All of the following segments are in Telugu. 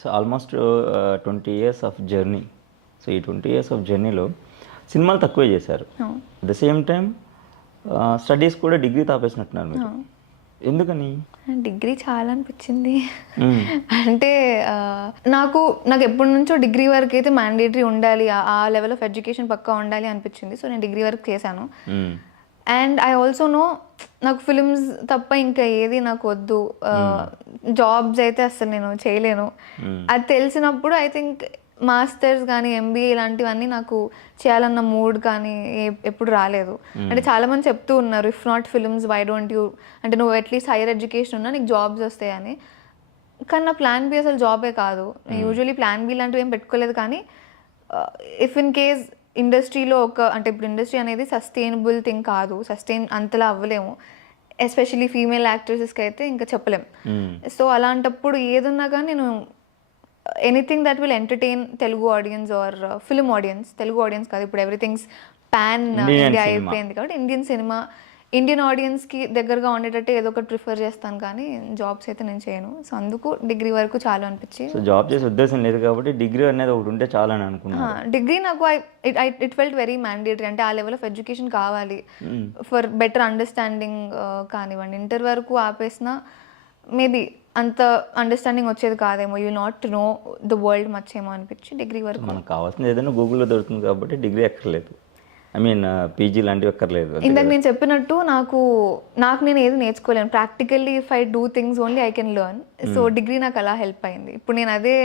So almost 20 years of journey. So ఈ 20 ఇయర్స్ ఆఫ్ జర్నీలో సినిమాలు తక్కువే చేశారు. At the same time studies కూడా డిగ్రీ తాపేసినట్టున్నారు మీరు. ఎందుకని? డిగ్రీ చాలా అనిపించింది. అంటే నాకు ఎప్పటి నుంచో డిగ్రీ వరకు అయితే మ్యాండేటరీ ఉండాలి, ఆ లెవెల్ ఆఫ్ ఎడ్యుకేషన్ పక్కా ఉండాలి అనిపించింది. సో నేను డిగ్రీ వరకు చేశాను. అండ్ ఐ ఆల్సో నో నాకు ఫిల్మ్స్ తప్ప ఇంకా ఏది నాకు వద్దు, జాబ్స్ అయితే అసలు నేను చేయలేను. అది తెలిసినప్పుడు ఐ థింక్ మాస్టర్స్ కానీ ఎంబీఏ ఇలాంటివన్నీ నాకు చేయాలన్న మూడ్ కానీ ఎప్పుడు రాలేదు. అంటే చాలామంది చెప్తూ ఉన్నారు, if not films why don't you, అంటే నువ్వు అట్లీస్ట్ హైయర్ ఎడ్యుకేషన్ ఉన్నా నీకు జాబ్స్ వస్తాయని. కానీ నా ప్లాన్ బి అసలు జాబే కాదు. యూజువలీ ప్లాన్ బి లాంటివి ఏం పెట్టుకోలేదు. కానీ ఇఫ్ ఇన్ కేస్ ఇండస్ట్రీలో అంటే ఇప్పుడు ఇండస్ట్రీ అనేది సస్టైనబుల్ థింగ్ కాదు, సస్టైన్ అంతలా అవ్వలేము. ఎస్పెషలీ ఫీమేల్ యాక్ట్రెసెస్కి అయితే ఇంకా చెప్పలేం. సో అలాంటప్పుడు ఏదున్నా కానీ నేను anything that will entertain Telugu audience or film audience, Telugu audience కాదు, ఇప్పుడు ఎవ్రీథింగ్స్ పాన్ ఇండియా అయిపోయింది కాబట్టి ఇండియన్ సినిమా ఇండియన్ ఆడియన్స్కి దగ్గరగా ఉండేటట్టు ఏదో ఒకటి ప్రిఫర్ చేస్తాను. కానీ జాబ్స్ అయితే నేను చేయను. సో అందుకు డిగ్రీ వరకు చాలు అనిపించి. సో జాబ్ చేసే ఉద్దేశం లేదు కాబట్టి డిగ్రీ అనేది ఒకటి ఉంటే చాలా అని అనుకున్నాను. డిగ్రీ నాకు ఇట్ ఫెల్ట్ వెరీ మ్యాండేటరీ. అంటే ఆ లెవెల్ ఆఫ్ ఎడ్యుకేషన్ కావాలి ఫర్ బెటర్ అండర్స్టాండింగ్ కానివ్వండి. ఇంటర్ వరకు ఆపేసిన మేబీ అంత అండర్స్టాండింగ్ వచ్చేది కాదేమో, you not know the world much ఏమో అనిపించి డిగ్రీ వరకు. మనకు కావాల్సింది ఏదైనా గూగుల్లో దొరుకుతుంది కాబట్టి డిగ్రీ ఎక్కర్లేదు. ఐ మీన్ పీజీ లాంటివి ఎక్కర్లేదు. ఇందాక నేను చెప్పినట్టు నాకు నేను ఏది నేర్చుకోలేను. Practically if I do things only I can learn. So degree నాకు అలా హెల్ప్ అయింది. ఇప్పుడు నేను అదే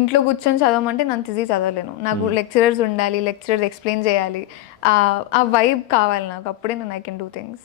ఇంట్లో కూర్చొని చదవమంటే నేను ఈజీ చదవలేను. నాకు లెక్చరర్స్ ఉండాలి, లెక్చరర్స్ ఎక్స్ప్లెయిన్ చేయాలి, ఆ వైబ్ కావాలి నాకు. అప్పుడే నేను ఐ కెన్ డూ థింగ్స్.